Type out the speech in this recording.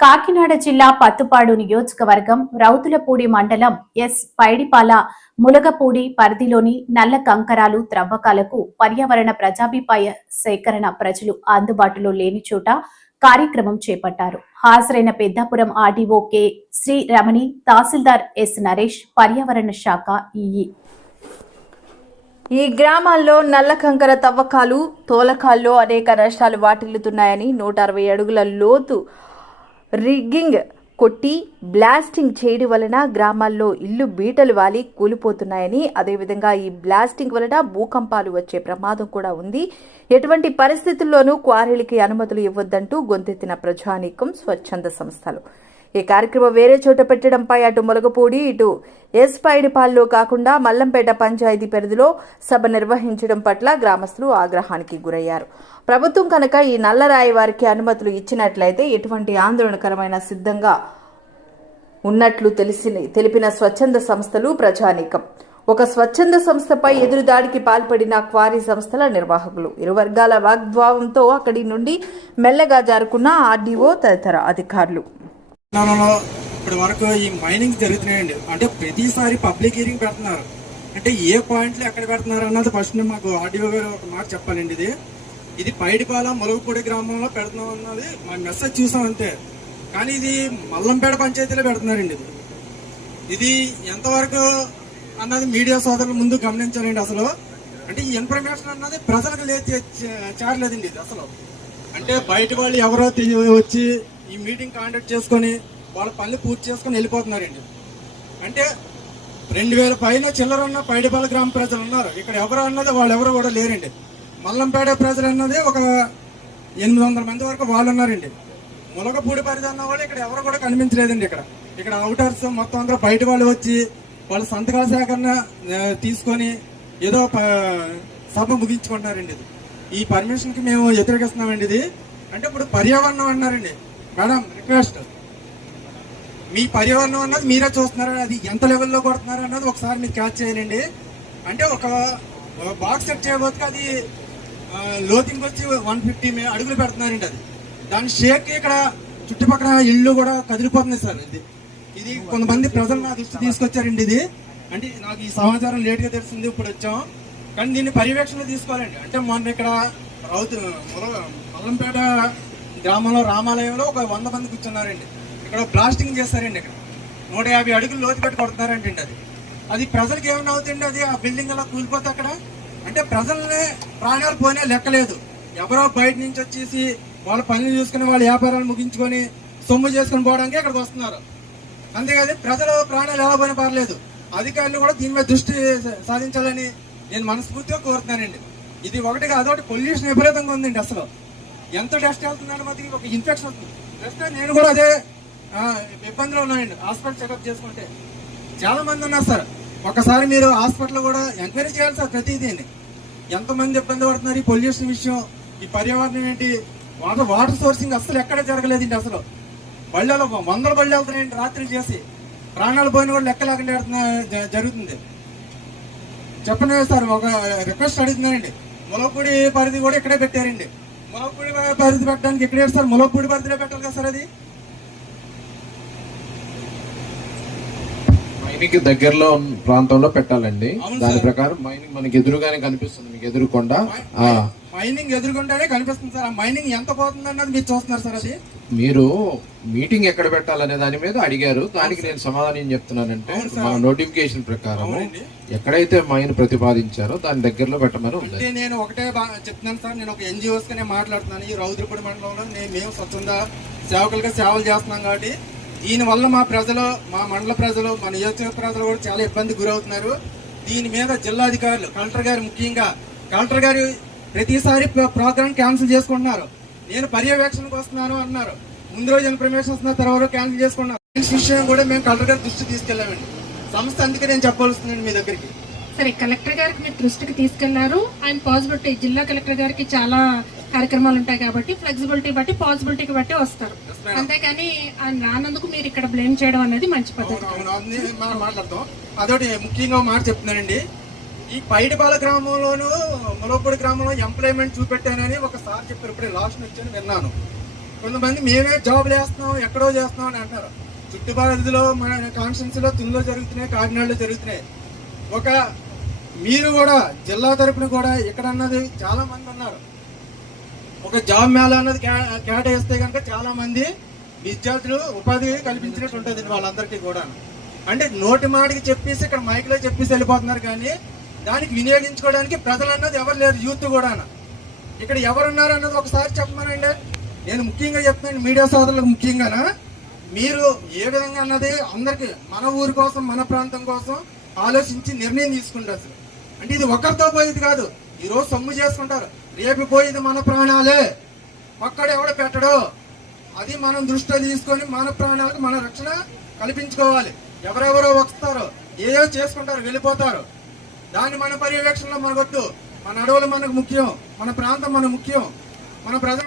కాకినాడ జిల్లా పత్తుపాడు నియోజకవర్గం రౌతులపూడి మండలం ఎస్ పైడిపాల ములగపూడి పరిధిలోని నల్ల కంకరాలు త్రవ్వకాలకు పర్యావరణ ప్రజాభిప్రాయ సేకరణ ప్రజలు అందుబాటులో లేని చోట కార్యక్రమం చేపట్టారు. హాజరైన పెద్దాపురం ఆర్డీఓ కె శ్రీ రమణి తహసీల్దార్ ఎస్ నరేష్ పర్యావరణ శాఖ ఈఈ ఈ గ్రామాల్లో నల్ల కంకర తవ్వకాలు తోలకాల్లో అనేక నష్టాలు వాటిల్లుతున్నాయని నూట అరవై అడుగుల లోతు రిగ్గింగ్ కొట్టి బ్లాస్టింగ్ చేయడం వలన గ్రామాల్లో ఇల్లు బీటలు వాలి కూలిపోతున్నాయని అదేవిధంగా ఈ బ్లాస్టింగ్ వలన భూకంపాలు వచ్చే ప్రమాదం కూడా ఉంది. ఎటువంటి పరిస్థితుల్లోనూ క్వారీలకి అనుమతులు ఇవ్వొద్దంటూ గొంతెత్తిన ప్రజానీకం స్వచ్ఛంద సంస్థలు. ఈ కార్యక్రమం వేరే చోట పెట్టడంపై అటు మొలగపూడి ఇటు ఎస్పైడిపాల్లో కాకుండా మల్లంపేట పంచాయతీ పరిధిలో సభ నిర్వహించడం పట్ల గ్రామస్తులు ఆగ్రహానికి గురయ్యారు. ప్రభుత్వం కనుక ఈ నల్లరాయి వారికి అనుమతులు ఇచ్చినట్లయితే ఎటువంటి ఆందోళనకరమైన సిద్ధంగా ఉన్నట్లు తెలిసి తెలిపిన స్వచ్ఛంద సంస్థలు ప్రజానీకం. ఒక స్వచ్ఛంద సంస్థపై ఎదురుదాడికి పాల్పడిన క్వారీ సంస్థల నిర్వాహకులు. ఇరు వర్గాల వాగ్భావంతో అక్కడి నుండి మెల్లగా జారుకున్న ఆర్డీఓ తదితర అధికారులు. తెలంగాణలో ఇప్పటి వరకు ఈ మైనింగ్ జరుగుతున్నాయండి. అంటే ప్రతిసారి పబ్లిక్ హీరింగ్ పెడుతున్నారు. అంటే ఏ పాయింట్లు ఎక్కడ పెడుతున్నారు అన్నది ఫస్ట్ మాకు ఆర్డీఓ గారు ఒక మాట చెప్పాలండి ఇది. ఇది పైడిపాల ములుగుపూడి గ్రామంలో పెడుతున్నాం అన్నది మా మెసేజ్ చూసాం అంతే. కానీ ఇది మల్లంపేట పంచాయతీలో పెడుతున్నారండి ఇది. ఇది ఎంతవరకు అన్నది మీడియా సోదరుల ముందు గమనించాలండి అసలు. అంటే ఈ ఇన్ఫర్మేషన్ అన్నది ప్రజలకు లేదు చేరలేదండి ఇది అసలు. అంటే బయట వాళ్ళు ఎవరో తెలియ వచ్చి ఈ మీటింగ్ కాంటాక్ట్ చేసుకొని వాళ్ళ పనులు పూర్తి చేసుకొని వెళ్ళిపోతున్నారండి. అంటే రెండు వేల పైన చిల్లరన్న పైడిపాల గ్రామ ప్రజలు ఉన్నారు. ఇక్కడ ఎవరు అన్నది వాళ్ళు ఎవరు కూడా లేరండి. మల్లంపేట ప్రజలు అన్నది ఒక ఎనిమిది వందల మంది వరకు వాళ్ళు ఉన్నారండి. ములగపూడి పరిధి అన్న వాళ్ళు ఇక్కడ ఎవరు కూడా కనిపించలేదండి ఇక్కడ. ఇక్కడ అవుటర్స్ మొత్తం అందరూ బయట వాళ్ళు వచ్చి వాళ్ళ సంతకాల సేకరణ తీసుకొని ఏదో ప- సభ ముగించుకుంటున్నారండి. ఇది ఈ పర్మిషన్కి మేము వ్యతిరేకిస్తున్నామండి ఇది. అంటే ఇప్పుడు పర్యావరణం అన్నారండి. Madam request. మీ పర్యావరణం అన్నది మీరే చూస్తున్నారు అది ఎంత లెవెల్లో కొడుతున్నారు అన్నది ఒకసారి మీరు క్యాచ్ చేయాలండి. అంటే ఒక బాక్స్ సెట్ చేయబోతుకి అది లోతింగ్ వచ్చి వన్ ఫిఫ్టీ అడుగులు పెడుతున్నారండి అది. దాని షేక్ ఇక్కడ చుట్టుపక్కల ఇల్లు కూడా కదిలిపోతున్నాయి సార్. ఇది ఇది కొంతమంది ప్రజలు నా దృష్టి తీసుకొచ్చారండి ఇది. అంటే నాకు ఈ సమాచారం లేట్గా తెలిసింది ఇప్పుడు వచ్చాం. కానీ దీన్ని పర్యవేక్షణ తీసుకోవాలండి. అంటే మొన్న ఇక్కడ రౌతు మొల- మల్లంపేట గ్రామంలో రామాలయంలో ఒక వంద మంది కూర్చున్నారండి. ఇక్కడ బ్లాస్టింగ్ చేస్తారండి ఇక్కడ. నూట యాభై అడుగులు లోతు పెట్టి కొడుతున్నారండి అది. అది ప్రజలకు ఏమైనా అవుతుంది అది ఆ బిల్డింగ్ అలా కూలిపోతే అక్కడ? అంటే ప్రజల్ని ప్రాణాలు పోనే లెక్కలేదు. ఎవరో బయట నుంచి వచ్చేసి వాళ్ళ పనులు చూసుకుని వాళ్ళ వ్యాపారాలు ముగించుకొని సొమ్ము చేసుకుని పోవడానికి ఇక్కడికి వస్తున్నారు. అంతేకాదు ప్రజలు ప్రాణాలు ఎలా పోయినా పర్లేదు. అధికారులు కూడా దీని మీద దృష్టి సాధించాలని నేను మనస్ఫూర్తిగా కోరుతున్నానండి. ఇది ఒకటి అదొకటి పొల్యూషన్ విపరీతంగా ఉందండి అసలు. ఎంత డస్ట్ వెళ్తున్నాడు మాది ఒక ఇన్ఫెక్షన్ వస్తుంది. నెక్స్ట్ నేను కూడా అదే ఇబ్బందులు ఇబ్బందిలో హాస్పిటల్ చెకప్ చేసుకుంటే. చాలా మంది ఉన్నారు సార్. ఒకసారి మీరు హాస్పిటల్ కూడా ఎంక్వైరీ చేయాలి సార్ ప్రతిదీని ఎంతమంది ఇబ్బంది పడుతున్నారు ఈ పొల్యూషన్ విషయం ఈ పర్యావరణం ఏంటి? వాటర్ వాటర్ సోర్సింగ్ అసలు ఎక్కడ జరగలేదండి అసలు. బళ్ళలో వందల బళ్ళు వెళ్తున్నాయండి రాత్రి చేసి. ప్రాణాలు పోయిన కూడా లెక్క లేకుండా జరుగుతుంది. చెప్పండి సార్ ఒక రిక్వెస్ట్ అడుగుతున్నానండి. ములపూడి పరిధి కూడా ఇక్కడే పెట్టారండి. ములపూడి పరిధి పెట్టడానికి ఇక్కడే సార్? ములపూడి పరిధిలో పెట్టాలి కదా సార్ అది? మైనింగ్ దగ్గరలో ఉన్న ప్రాంతంలో పెట్టాలండి. దాని. ప్రకారం మైనింగ్ మనకి ఎదురుగానే కనిపిస్తుంది మీకు ఎదురుకుండా. ఆ, మైనింగ్ ఎదుర్కొంటేనే కనిపిస్తుంది సార్. ఆ మైనింగ్ ఎంత పోతుంది అన్నది మీరు చూస్తున్నారు సార్ అది? మీరు మీటింగ్ ఎక్కడ పెట్టాలనే దాని మీద అడిగారు. దానికి నేను సమాధానం ఏం చెప్తున్నానంటే. మన నోటిఫికేషన్ ప్రకారం. ఎక్కడైతే మైన్ ప్రతిపాదించారో దాని దగ్గరలో పెట్టమని ఉంది నేను ఒకటే బా- చెప్తున్నాను సార్ నేను ఒక ఎన్జిఓస్ గానే మాట్లాడుతున్నాను. ఈ రౌద్రపూడి మండలంలో నేను మేము స్వచ్ఛంద సేవకులుగా సేవలు చేస్తున్నాం కాబట్టి దీని వల్ల మా ప్రజలు మా మండల ప్రజలు మా నియోజకవర్గ ప్రజలు కూడా చాలా ఇబ్బంది గురవుతున్నారు. దీని మీద జిల్లాధికారులు కలెక్టర్ గారు ముఖ్యంగా కలెక్టర్ గారు ప్రతిసారి ప్ర- ప్రోగ్రామ్ క్యాన్సిల్ చేసుకుంటున్నారు. నేను పర్యవేక్షణకు వస్తున్నాను అన్నారు. ముందు రోజు ఇన్ఫర్మేషన్ వస్తున్న తర్వాత క్యాన్సిల్ చేసుకున్నారు ఈ విషయం కూడా మేము కలెక్టర్ గారి దృష్టి తీసుకెళ్ళామండి. సంస్థ అందుకే నేను చెప్పవలసిందండి మీ దగ్గరికి. సరే కలెక్టర్ గారికి మీరు దృష్టికి తీసుకెళ్ళారు. ఆయన పాసిబిలిటీ జిల్లా కలెక్టర్ గారికి చాలా కార్యక్రమాలు ఉంటాయి కాబట్టి ఫ్లెక్సిబిలిటీ బట్టి పాసిబిలిటీకి బట్టి వస్తారు. అంతేకాని ఆయన రానందుకు మీరు ఇక్కడ బ్లేమ్ చేయడం అనేది మంచి పద్ధతి. మాట్లాడతాం. అదొకటి ముఖ్యంగా మాట చెప్తున్నానండి. ఈ పైడిపాల గ్రామంలోను ములపూడి గ్రామంలో ఎంప్లాయ్మెంట్ చూపెట్టానని ఒకసారి చెప్పారు. ఇప్పుడే లాస్ట్ వచ్చాను విన్నాను. కొంతమంది మేమే జాబ్లు వేస్తున్నాం ఎక్కడో చేస్తున్నాం అని అంటారు చుట్టుపక్కలలో మన కాన్స్టిట్యున్సీ లో జరుగుతున్నాయి కాకినాడలో జరుగుతున్నాయి. ఒక మీరు కూడా జిల్లా తరపున కూడా ఇక్కడ అన్నది చాలా మంది ఉన్నారు. ఒక జాబ్ మేళ అన్నది కేటాయిస్తే కనుక చాలా మంది విద్యార్థులు ఉపాధి కల్పించినట్టు ఉంటుంది వాళ్ళందరికీ కూడా అంటే నోటి మాటకి చెప్పేసి ఇక్కడ మైక్లో చెప్పేసి వెళ్ళిపోతున్నారు కానీ దానికి వినియోగించుకోవడానికి ప్రజలు అన్నది ఎవరు లేరు యూత్ కూడా ఇక్కడ ఎవరున్నారు అన్నది ఒకసారి చెప్పమనండి. నేను ముఖ్యంగా చెప్తున్నాను మీడియా సోదరులకు ముఖ్యంగానా? మీరు ఏ విధంగా అన్నది అందరికి మన ఊరి కోసం మన ప్రాంతం కోసం ఆలోచించి నిర్ణయం తీసుకుంటారు అంటే ఇది ఒకరితో పోయేది కాదు ఈరోజు సొమ్ము చేసుకుంటారు. రేపు పోయేది మన ప్రాణాలే. ఒక్కడ ఎవడ పెట్టడు. అది మనం దృష్టిలో తీసుకొని మన ప్రాణాలకు మన రక్షణ కల్పించుకోవాలి. ఎవరెవరో వస్తారు ఏదో చేసుకుంటారు వెళ్ళిపోతారు. దాన్ని మన పర్యవేక్షణలో మనకొద్దు మన అడవులు మనకు ముఖ్యం. మన ప్రాంతం మన ముఖ్యం. మన ప్రజలు